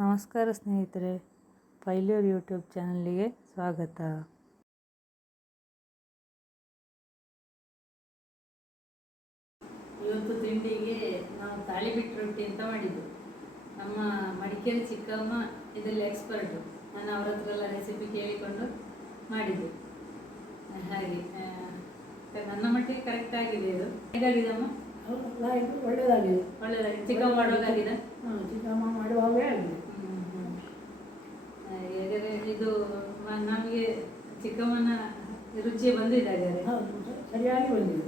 ನಮಸ್ಕಾರ ಸ್ನೇಹಿತರೆ, failure YouTube ಚಾನಲ್ಗೆ ಸ್ವಾಗತ. ಇವತ್ತು ತಿಂಡಿಗೆ ನಾವು ತಾಳಿಬಿಟ್ಟು ರೊಟ್ಟಿ ಅಂತ ಮಾಡಿದ್ದು. ನಮ್ಮ ಮಡಿಕೇರಿ ಚಿಕ್ಕಮ್ಮ ಇದರಲ್ಲಿ ಎಕ್ಸ್ಪರ್ಟು. ನಾನು ಅವ್ರ ಹತ್ರ ಎಲ್ಲ ರೆಸಿಪಿ ಕೇಳಿಕೊಂಡು ಮಾಡಿದ್ದು. ಹಾಗೆ ನನ್ನ ಮಟ್ಟಿಗೆ ಕರೆಕ್ಟ್ ಆಗಿದೆ. ಇದು ಹೇಗಾಗಿದಮ್ಮ? ಒಳ್ಳೆಯದಾಗಿದೆ. ಒಳ್ಳೆಯದಾಗಿದೆ. ಚಿಕ್ಕಮ್ಮ ಮಾಡುವಾಗಿದೆ. ಚಿಕ್ಕಮ್ಮ ಮಾಡುವಾಗಲೇ ಆಗಿದೆ. ಇದು ನಮಗೆ ಚಿಕ್ಕಮ್ಮನ ರುಚಿ ಬಂದಿದೆ. ಹಾಗಾದ್ರೆ ಸರಿಯಾಗಿ ಬಂದಿದೆ.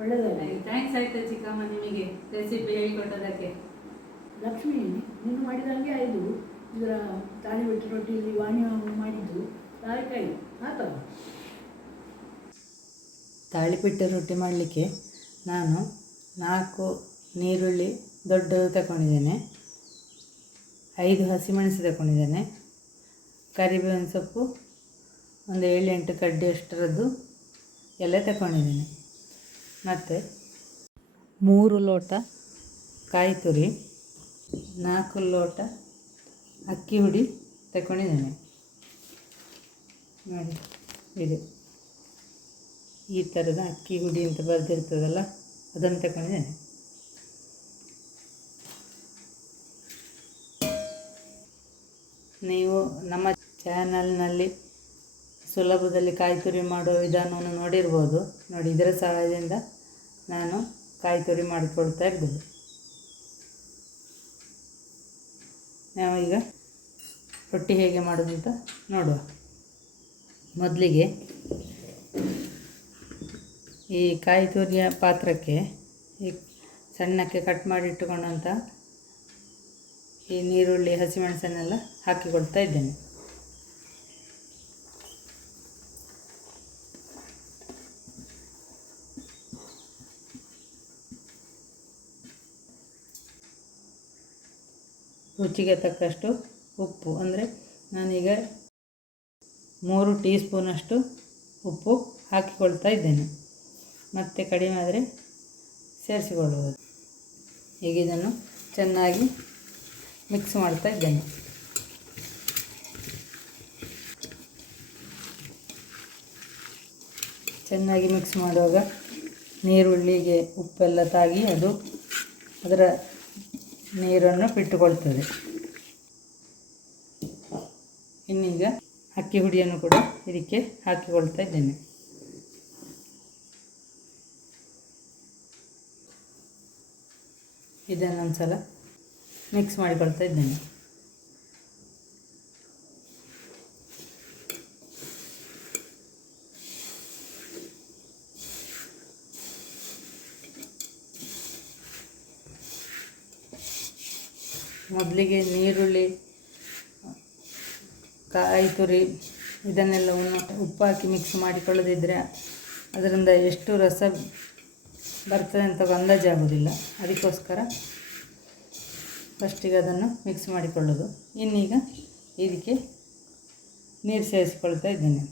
ಒಳ್ಳೆಯದಾಗಿದೆ. ಥ್ಯಾಂಕ್ಸ್ ಆಯ್ತು ಚಿಕ್ಕಮ್ಮ, ನಿಮಗೆ ರೆಸಿಪಿ ಹೇಳಿಕೊಟ್ಟದಕ್ಕೆ. ಲಕ್ಷ್ಮಿ, ನೀನು ಮಾಡಿದಂಗೆ ಆಯಿತು. ಇದರ ತಾಳಿಬಿಟ್ಟು ರೊಟ್ಟಿಯಲ್ಲಿ ವಾಣಿ ಮಾಡಿದ್ದು ತಾಳಿಕಾಯಿ ಆತವ. ತಾಳಿಪಿಟ್ಟು ರೊಟ್ಟಿ ಮಾಡಲಿಕ್ಕೆ ನಾನು 4 ನೀರುಳ್ಳಿ ದೊಡ್ಡದು ತಗೊಂಡಿದ್ದೇನೆ, 5 ಹಸಿಮೆಣಸು ತಗೊಂಡಿದ್ದೇನೆ, ಕರಿಬೇವಿನ ಸೊಪ್ಪು ಒಂದು 7-8 ಕಡ್ಡಿಯಷ್ಟರದ್ದು ಎಲ್ಲ ತಗೊಂಡಿದ್ದೇನೆ, ಮತ್ತು 3 ಲೋಟ ಕಾಯಿ ತುರಿ, 4 ಲೋಟ ಅಕ್ಕಿ ಹುಡಿ ತಗೊಂಡಿದ್ದೇನೆ. ನೋಡಿ, ಇದು ಈ ಥರದ ಅಕ್ಕಿ ಹುಡಿ ಅಂತ ಬರೆದಿರ್ತದಲ್ಲ, ಅದನ್ನು ತಗೊಂಡಿದ್ದೇನೆ. ನೀವು ನಮ್ಮ ಚಾನಲ್ನಲ್ಲಿ ಸುಲಭದಲ್ಲಿ ಕಾಯಿ ತುರಿ ಮಾಡೋ ವಿಧಾನವನ್ನು ನೋಡಿರ್ಬೋದು. ನೋಡಿ, ಇದರ ಸಹಾಯದಿಂದ ನಾನು ಕಾಯಿ ತುರಿ ಮಾಡಿಕೊಳ್ತಾ ಇರ್ಬೋದು. ನಾವು ಈಗ ರೊಟ್ಟಿ ಹೇಗೆ ಮಾಡೋದು ಅಂತ ನೋಡುವ. ಮೊದಲಿಗೆ ಈ ಕಾಯಿ ತುರಿಯ ಪಾತ್ರಕ್ಕೆ ಈ ಸಣ್ಣಕ್ಕೆ ಕಟ್ ಮಾಡಿ ಇಟ್ಟುಕೊಂಡಂಥ ಈ ನೀರುಳ್ಳಿ ಹಸಿಮೆಣಸನ್ನೆಲ್ಲ ಹಾಕಿಕೊಳ್ತಾ ಇದ್ದೇನೆ. ರುಚಿಗೆ ತಕ್ಕಷ್ಟು ಉಪ್ಪು, ಅಂದರೆ ನಾನೀಗ 3 ಟೀ ಸ್ಪೂನಷ್ಟು ಉಪ್ಪು ಹಾಕಿಕೊಳ್ತಾ ಇದ್ದೇನೆ. ಮತ್ತು ಕಡಿಮೆ ಆದರೆ ಸೇರಿಸಿಕೊಳ್ಳುವುದು. ಈಗ ಇದನ್ನು ಚೆನ್ನಾಗಿ ಮಿಕ್ಸ್ ಮಾಡ್ತಾ ಇದ್ದೇನೆ. ಚೆನ್ನಾಗಿ ಮಿಕ್ಸ್ ಮಾಡುವಾಗ ನೀರುಳ್ಳಿಗೆ ಉಪ್ಪೆಲ್ಲ ತಾಗಿ ಅದರ ನೀರನ್ನು ಬಿಟ್ಟುಕೊಳ್ತದೆ. ಇನ್ನೀಗ ಅಕ್ಕಿ ಹುಡಿಯನ್ನು ಕೂಡ ಇದಕ್ಕೆ ಹಾಕಿಕೊಳ್ತಾ ಇದ್ದೇನೆ. ಇದನ್ನೊಂದು ಸಲ ಮಿಕ್ಸ್ ಮಾಡಿಕೊಳ್ತಾ ಇದ್ದೇನೆ. ಮೊದಲಿಗೆ ನೀರುಳ್ಳಿ, ಕಾಯಿ ತುರಿ ಇದನ್ನೆಲ್ಲ ಉಪ್ಪು ಹಾಕಿ ಮಿಕ್ಸ್ ಮಾಡಿಕೊಳ್ಳದಿದ್ದರೆ ಅದರಿಂದ ಎಷ್ಟು ರಸ ಬರ್ತದೆ ಅಂತ ಅಂದಾಜಾಗೋದಿಲ್ಲ. ಅದಕ್ಕೋಸ್ಕರ ಫಸ್ಟಿಗೆ ಅದನ್ನು ಮಿಕ್ಸ್ ಮಾಡಿಕೊಳ್ಳೋದು. ಇನ್ನೀಗ ಇದಕ್ಕೆ ನೀರು ಸೇರಿಸಿಕೊಳ್ತಾ ಇದ್ದೇನೆ.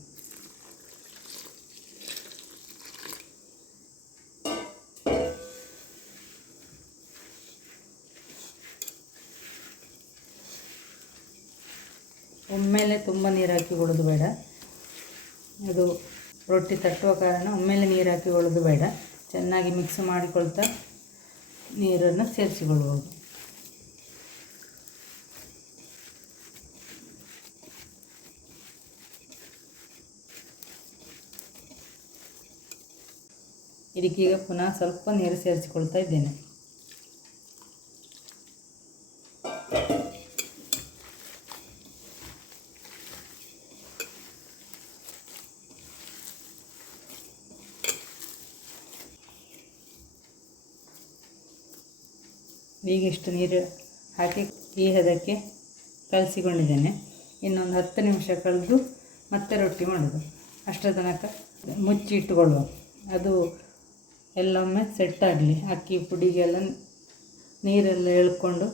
ಒಮ್ಮೆಲೆ ತುಂಬ ನೀರು ಹಾಕಿಕೊಳ್ಳೋದು ಬೇಡ. ಅದು ರೊಟ್ಟಿ ತಟ್ಟುವ ಕಾರಣ ಒಮ್ಮೆಲೆ ನೀರು ಹಾಕಿಕೊಳ್ಳೋದು ಬೇಡ. ಚೆನ್ನಾಗಿ ಮಿಕ್ಸ್ ಮಾಡಿಕೊಳ್ತಾ ನೀರನ್ನು ಸೇರಿಸಿಕೊಳ್ಳಬಹುದು. ಇದಕ್ಕೀಗ ಪುನಃ ಸ್ವಲ್ಪ ನೀರು ಸೇರಿಸಿಕೊಳ್ತಾ ಇದ್ದೇನೆ. ಈಗಿಷ್ಟು ನೀರು ಹಾಕಿ ಈ ಹದಕ್ಕೆ ಕಲಸಿಕೊಂಡಿದ್ದೇನೆ. ಇನ್ನೊಂದು 10 ನಿಮಿಷ ಕಳೆದು ಮತ್ತೆ ರೊಟ್ಟಿ ಮಾಡೋದು. ಅಷ್ಟರ ತನಕ ಮುಚ್ಚಿ ಇಟ್ಟುಕೊಳ್ಳುವ. ಅದು ಎಲ್ಲೊಮ್ಮೆ ಸೆಟ್ಟಾಗಲಿ. ಅಕ್ಕಿ ಪುಡಿಗೆಲ್ಲ ನೀರೆಲ್ಲ ಎಳ್ಕೊಂಡು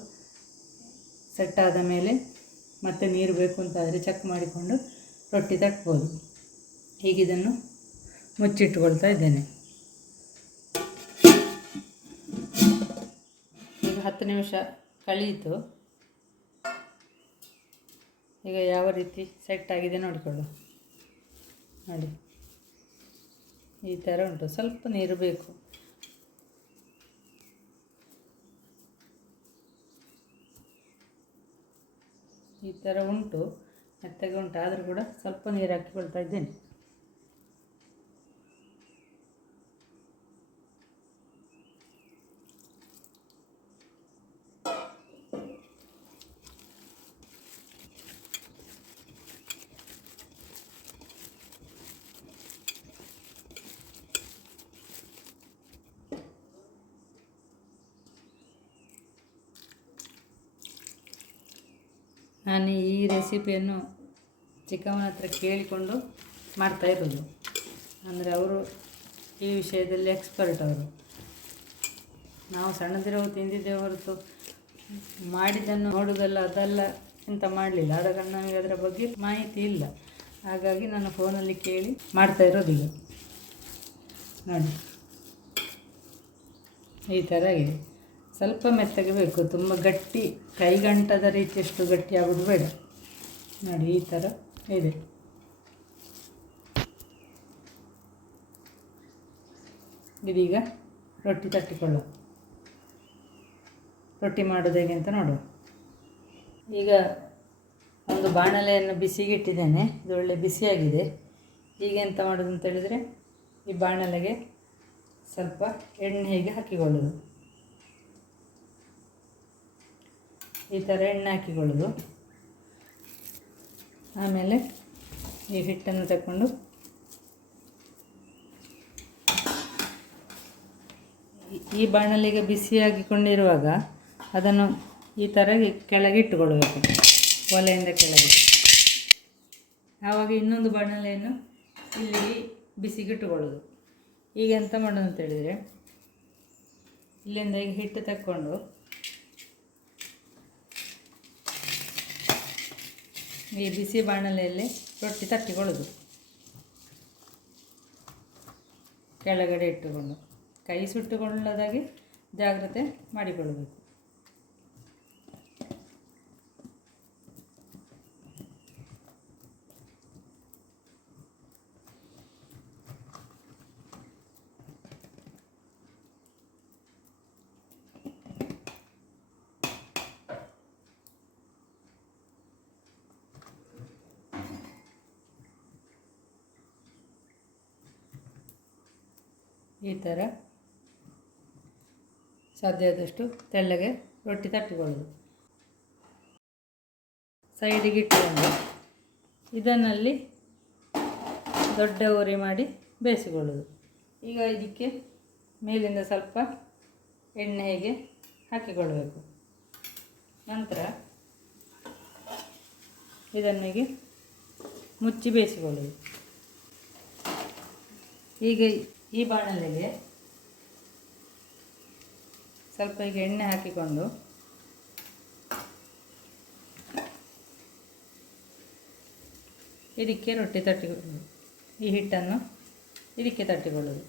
ಸೆಟ್ಟಾದ ಮೇಲೆ ಮತ್ತೆ ನೀರು ಬೇಕು ಅಂತಾದರೆ ಚೆಕ್ ಮಾಡಿಕೊಂಡು ರೊಟ್ಟಿ ತಟ್ಬೋದು. ಹೀಗಿದನ್ನು ಮುಚ್ಚಿಟ್ಟುಕೊಳ್ತಾ ಇದ್ದೇನೆ. 10 ನಿಮಿಷ ಕಳೆಯಿತು. ಈಗ ಯಾವ ರೀತಿ ಸೆಟ್ ಆಗಿದೆ ನೋಡಿಕೊಳ್ಳು. ನೋಡಿ ಈ ಥರ ಉಂಟು, ಸ್ವಲ್ಪ ನೀರು ಬೇಕು. ಈ ಥರ ಉಂಟು, ಮೆತ್ತಗೆ ಉಂಟು, ಆದರೂ ಕೂಡ ಸ್ವಲ್ಪ ನೀರು ಹಾಕಿಕೊಳ್ತಾ ಇದ್ದೇನೆ. ನಾನು ಈ ರೆಸಿಪಿಯನ್ನು ಚಿಕ್ಕಮ್ಮನ ಹತ್ರ ಕೇಳಿಕೊಂಡು ಮಾಡ್ತಾಯಿರೋದು. ಅಂದರೆ ಅವರು ಈ ವಿಷಯದಲ್ಲಿ ಎಕ್ಸ್ಪರ್ಟ್ ಅವರು. ನಾವು ಸಣ್ಣದಿರೋ ತಿಂದಿದ್ದೇ ಹೊರತು ಮಾಡಿದ್ದನ್ನು ನೋಡೋದಲ್ಲ ಅದೆಲ್ಲ ಎಂತ ಮಾಡಲಿಲ್ಲ. ಆದ ಕಾರಣ ನನಗೆ ಅದರ ಬಗ್ಗೆ ಮಾಹಿತಿ ಇಲ್ಲ. ಹಾಗಾಗಿ ನಾನು ಫೋನಲ್ಲಿ ಕೇಳಿ ಮಾಡ್ತಾಯಿರೋದು. ಈಗ ನೋಡಿ ಈ ಥರ ಆಗಿದೆ. ಸ್ವಲ್ಪ ಮೆತ್ತಗೆ ಬೇಕು, ತುಂಬ ಗಟ್ಟಿ ಕೈಗಂಟದ ರೀತಿಯಷ್ಟು ಗಟ್ಟಿ ಆಗೋದು ಬೇಡ. ನೋಡಿ ಈ ಥರ ಇದೆ. ಇದೀಗ ರೊಟ್ಟಿ ತಟ್ಟಿಕೊಳ್ಳುವ. ರೊಟ್ಟಿ ಮಾಡೋದು ಹೇಗೆ ಅಂತ ನೋಡುವ. ಈಗ ಒಂದು ಬಾಣಲೆಯನ್ನು ಬಿಸಿಗೆ ಇಟ್ಟಿದ್ದೇನೆ. ಇದು ಒಳ್ಳೆ ಬಿಸಿಯಾಗಿದೆ. ಈಗ ಎಂತ ಮಾಡೋದು ಅಂತ ಹೇಳಿದರೆ, ಈ ಬಾಣಲೆಗೆ ಸ್ವಲ್ಪ ಎಣ್ಣೆ ಹೇಗೆ ಹಾಕಿಕೊಳ್ಳೋದು. ಈ ಥರ ಎಣ್ಣೆ ಹಾಕಿಕೊಳ್ಳೋದು. ಆಮೇಲೆ ಈ ಹಿಟ್ಟನ್ನು ತಗೊಂಡು ಈ ಬಾಣಲೆಗೆ ಬಿಸಿಯಾಗಿಕೊಂಡಿರುವಾಗ ಅದನ್ನು ಈ ಥರ ಕೆಳಗೆ ಇಟ್ಟುಕೊಳ್ಬೇಕು, ಒಲೆಯಿಂದ ಕೆಳಗೆ. ಆವಾಗ ಇನ್ನೊಂದು ಬಾಣಲೆಯನ್ನು ಇಲ್ಲಿ ಬಿಸಿಗೆ ಇಟ್ಟುಕೊಳ್ಳೋದು. ಈಗ ಎಂತ ಮಾಡೋದು ಅಂತ ಹೇಳಿದರೆ, ಇಲ್ಲಿಂದ ಈಗ ಹಿಟ್ಟು ತಕ್ಕೊಂಡು ಈ ಬಿಸಿ ಬಾಣಲೆಯಲ್ಲಿ ರೊಟ್ಟಿ ತಟ್ಟಿಕೊಳ್ಳೋದು. ಕೆಳಗಡೆ ಇಟ್ಟುಕೊಂಡು ಕೈ ಸುಟ್ಟುಕೊಳ್ಳದಾಗೆ ಜಾಗ್ರತೆ ಮಾಡಿಕೊಳ್ಳಬೇಕು. ಈ ಥರ ಸಾಧ್ಯವಾದಷ್ಟು ತೆಳ್ಳಗೆ ರೊಟ್ಟಿ ತಟ್ಟಿಕೊಳ್ಳೋದು. ಸೈಡಿಗೆ ಇಟ್ಟುಕೊಂಡು ಇದನ್ನಲ್ಲಿ ದೊಡ್ಡ ಉರಿ ಮಾಡಿ ಬೇಯಿಸಿಕೊಳ್ಳೋದು. ಈಗ ಇದಕ್ಕೆ ಮೇಲಿಂದ ಸ್ವಲ್ಪ ಎಣ್ಣೆ ಹೇಗೆ ಹಾಕಿಕೊಳ್ಳಬೇಕು. ನಂತರ ಇದನ್ನಿಗೆ ಮುಚ್ಚಿ ಬೇಯಿಸಿಕೊಳ್ಳೋದು. ಈಗ ಈ ಬಾಣಲೆಗೆ ಸ್ವಲ್ಪ ಈಗ ಎಣ್ಣೆ ಹಾಕಿಕೊಂಡು ಇದಕ್ಕೆ ರೊಟ್ಟಿ ತಟ್ಟಿಕೊಳ್ಳೋದು. ಈ ಹಿಟ್ಟನ್ನು ಇದಕ್ಕೆ ತಟ್ಟಿಕೊಳ್ಳೋದು.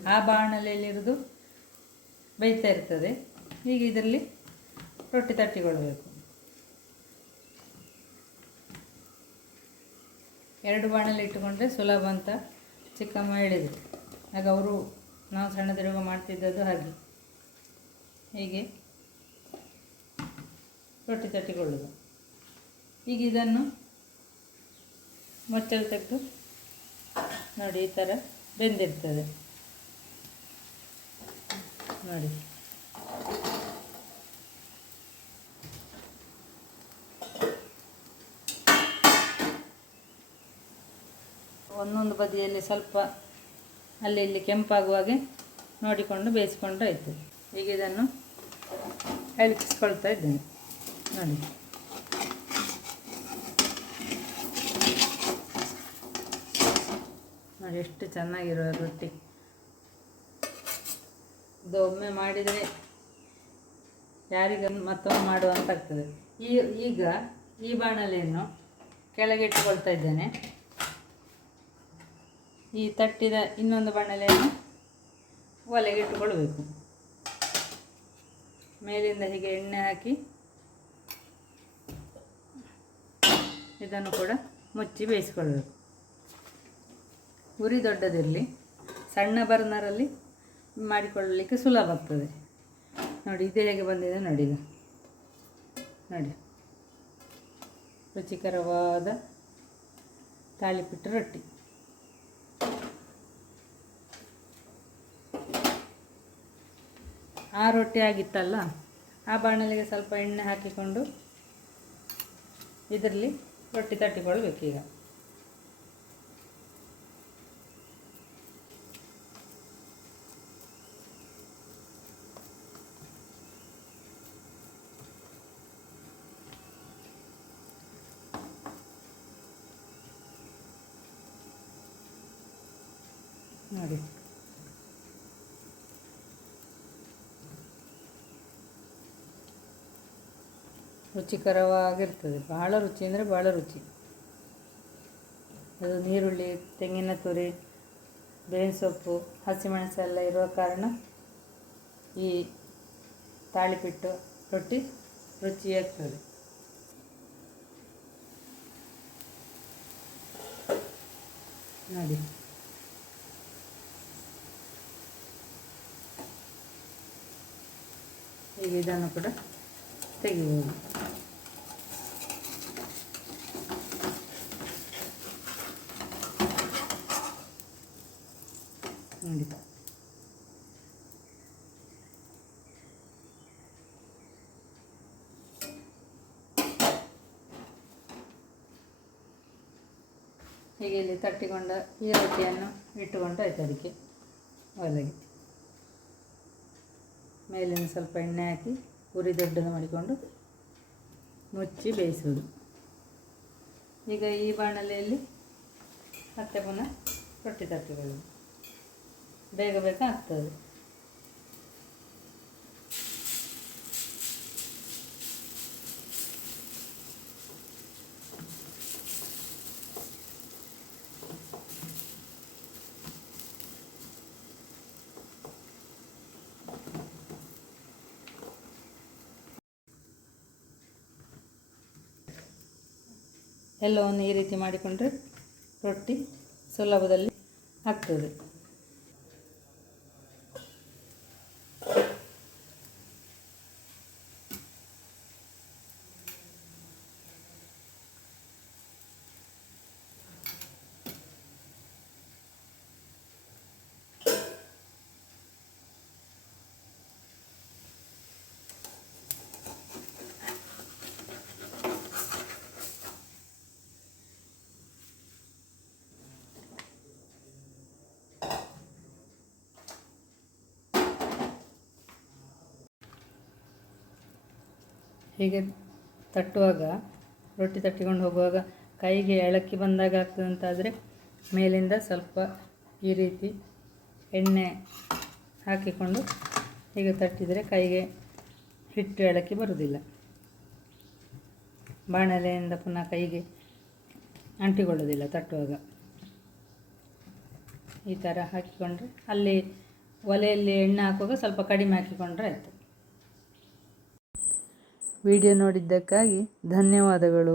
ಆ ಬಾಣಲೆಯಲ್ಲಿರೋದು ಬೇಯ್ತಾ ಇರ್ತದೆ. ಈಗ ಇದರಲ್ಲಿ ರೊಟ್ಟಿ ತಟ್ಟಿಕೊಳ್ಳಬೇಕು. 2 ಬಾಣಲೆ ಇಟ್ಟುಕೊಂಡ್ರೆ ಸುಲಭ ಅಂತ ಚಿಕ್ಕಮ್ಮ ಹೇಳಿದರು. ಆಗ ಅವರು ನಾವು ಸಣ್ಣದಿರುವಾಗ ಮಾಡ್ತಿದ್ದದ್ದು ಹಾಗೆ. ಹೀಗೆ ರೊಟ್ಟಿ ತಟ್ಟಿಕೊಳ್ಳೋದು. ಈಗ ಇದನ್ನು ಮುಚ್ಚಳ ತೆಗೆದು ನೋಡಿ ಈ ಥರ ಬೆಂದಿರ್ತದೆ ನೋಡಿ. ಒಂದೊಂದು ಬದಿಯಲ್ಲಿ ಸ್ವಲ್ಪ ಅಲ್ಲಿ ಇಲ್ಲಿ ಕೆಂಪಾಗುವಾಗೆ ನೋಡಿಕೊಂಡು ಬೇಯಿಸ್ಕೊಂಡ್ರೆ ಆಯಿತು. ಈಗ ಇದನ್ನು ಎಳಕಿಸ್ಕೊಳ್ತಾ ಇದ್ದೇನೆ ನೋಡಿ. ನೋಡಿ ಎಷ್ಟು ಚೆನ್ನಾಗಿರೋ ರೊಟ್ಟಿ. ಇದು ಒಮ್ಮೆ ಮಾಡಿದರೆ ಯಾರಿಗೂ ಮತ್ತೊಮ್ಮೆ ಮಾಡುವಂತಾಗ್ತದೆ. ಈಗ ಈ ಬಾಣಲೆಯನ್ನು ಕೆಳಗೆ ಇಟ್ಟುಕೊಳ್ತಾ ಇದ್ದೇನೆ. ಈ ತಟ್ಟಿದ ಇನ್ನೊಂದು ಬಾಣಲೆಯನ್ನು ಒಲೆಗೆ ಇಟ್ಟುಕೊಳ್ಬೇಕು. ಮೇಲಿಂದ ಹೀಗೆ ಎಣ್ಣೆ ಹಾಕಿ ಇದನ್ನು ಕೂಡ ಮುಚ್ಚಿ ಬೇಯಿಸ್ಕೊಳ್ಬೇಕು. ಉರಿ ದೊಡ್ಡದಿರಲಿ, ಸಣ್ಣ ಬರ್ನರಲ್ಲಿ ಮಾಡಿಕೊಳ್ಳಲಿಕ್ಕೆ ಸುಲಭ ಆಗ್ತದೆ. ನೋಡಿ ಇದು ಹೇಗೆ ಬಂದಿದೆ ನೋಡಿ. ಇದು ನೋಡಿ, ರುಚಿಕರವಾದ ತಾಳಿಪಟ್ಟು ರೊಟ್ಟಿ. ಆ ರೊಟ್ಟಿ ಆಗಿತ್ತಲ್ಲ, ಆ ಬಾಣಲೆಗೆ ಸ್ವಲ್ಪ ಎಣ್ಣೆ ಹಾಕಿಕೊಂಡು ಇದರಲ್ಲಿ ರೊಟ್ಟಿ ತಟ್ಟಿಕೊಳ್ಬೇಕೀಗ. ನೋಡಿ, ರುಚಿಕರವಾಗಿರ್ತದೆ. ಭಾಳ ರುಚಿ ಅಂದರೆ ಭಾಳ ರುಚಿ. ಅದು ನೀರುಳ್ಳಿ, ತೆಂಗಿನ ತುರಿ, ಬೇವಿನ ಸೊಪ್ಪು, ಹಸಿಮೆಣಸೆಲ್ಲ ಇರುವ ಕಾರಣ ಈ ತಾಳಿಪಟ್ಟು ರೊಟ್ಟಿ ರುಚಿಯಾಗ್ತದೆ. ನೋಡಿ, ಈಗ ಇದನ್ನು ಕೂಡ ತೆಗಿಬೋದು. ನೋಡಿ, ಹೀಗೆ ಇಲ್ಲಿ ತಟ್ಟಿಕೊಂಡ ಈ ರೊಟ್ಟಿಯನ್ನು ಇಟ್ಟುಕೊಂಡು ಆಯ್ತು. ಅದಕ್ಕೆ ಒಲೆಗೆ ಮೇಲಿನ ಸ್ವಲ್ಪ ಎಣ್ಣೆ ಹಾಕಿ ಉರಿ ದೊಡ್ಡದು ಮಾಡಿಕೊಂಡು ಮುಚ್ಚಿ ಬೇಯಿಸೋದು. ಈಗ ಈ ಬಾಣಲೆಯಲ್ಲಿ ಮತ್ತೆ ಪುನಃ ರೊಟ್ಟಿ ತಟ್ಟಿಕೊಳ್ಳೋದು. ಬೇಗ ಬೇಗ ಆಗ್ತದೆ. ಎಲ್ಲವನ್ನು ಈ ರೀತಿ ಮಾಡಿಕೊಂಡ್ರೆ ರೊಟ್ಟಿ ಸುಲಭದಲ್ಲಿ ಆಗ್ತದೆ. ಹೀಗೆ ತಟ್ಟುವಾಗ, ರೊಟ್ಟಿ ತಟ್ಟಿಕೊಂಡು ಹೋಗುವಾಗ ಕೈಗೆ ಎಳಕಿ ಬಂದಾಗ ಆಗ್ತದೆ ಅಂತಾದರೆ ಮೇಲಿಂದ ಸ್ವಲ್ಪ ಈ ರೀತಿ ಎಣ್ಣೆ ಹಾಕಿಕೊಂಡು ಹೀಗೆ ತಟ್ಟಿದರೆ ಕೈಗೆ ಹಿಟ್ಟು ಎಳಕಿ ಬರುವುದಿಲ್ಲ. ಬಾಣಲೆಯಿಂದ ಪುನಃ ಕೈಗೆ ಅಂಟಿಕೊಳ್ಳೋದಿಲ್ಲ ತಟ್ಟುವಾಗ. ಈ ಥರ ಹಾಕಿಕೊಂಡ್ರೆ ಅಲ್ಲಿ ಒಲೆಯಲ್ಲಿ ಎಣ್ಣೆ ಹಾಕುವಾಗ ಸ್ವಲ್ಪ ಕಡಿಮೆ ಹಾಕಿಕೊಂಡ್ರೆ ಆಯಿತು. ವಿಡಿಯೋ ನೋಡಿದ್ದಕ್ಕಾಗಿ ಧನ್ಯವಾದಗಳು.